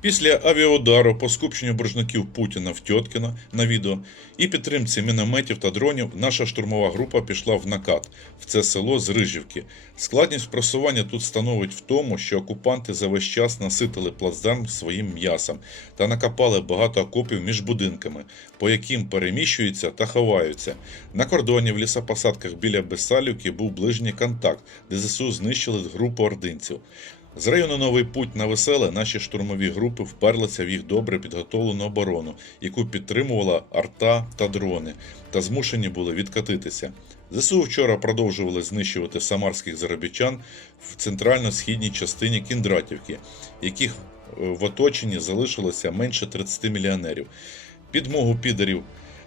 Після авіаудару по скупченню боржників Путіна в Тьоткіно на відео і підтримці мінометів та дронів наша штурмова група пішла в накат в це село з Рижівки. Складність просування тут становить в тому, що окупанти за весь час наситили плацдарм своїм м'ясом та накопали багато окопів між будинками, по яким переміщуються та ховаються. На кордоні в лісопосадках біля Бесалівки був ближній контакт, де ЗСУ знищили групу ординців. З району Новий Путь на Веселе наші штурмові групи вперлися в їх добре підготовлену оборону, яку підтримувала арта та дрони, та змушені були відкатитися. ЗСУ вчора продовжували знищувати самарських заробітчан в центрально-східній частині Кіндратівки, яких е, в оточенні залишилося менше 30 мільйонерів. Підмогу підерів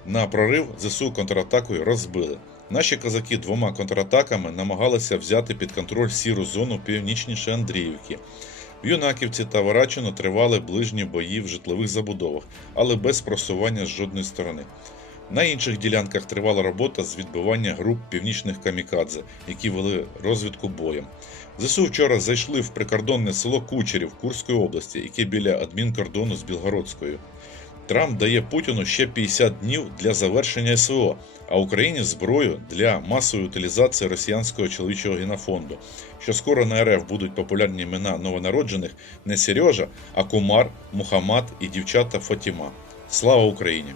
на прорив ЗСУ контратакою розбили. Наші козаки двома контратаками намагалися взяти під контроль сіру зону північніше Андріївки. В Юнаківці та Варачино тривали ближні бої в житлових забудовах, але без просування з жодної сторони. На інших ділянках тривала робота з відбивання груп північних камікадзе, які вели розвідку боєм. ЗСУ вчора зайшли в прикордонне село Кучерів Курської області, яке біля адмінкордону з Білгородською. Трамп дає Путіну ще 50 днів для завершення СВО, а Україні зброю для масової утилізації росіянського чоловічого генофонду. Що скоро на РФ будуть популярні імена новонароджених не Сережа, а Кумар, Мухаммад і дівчата Фатіма. Слава Україні!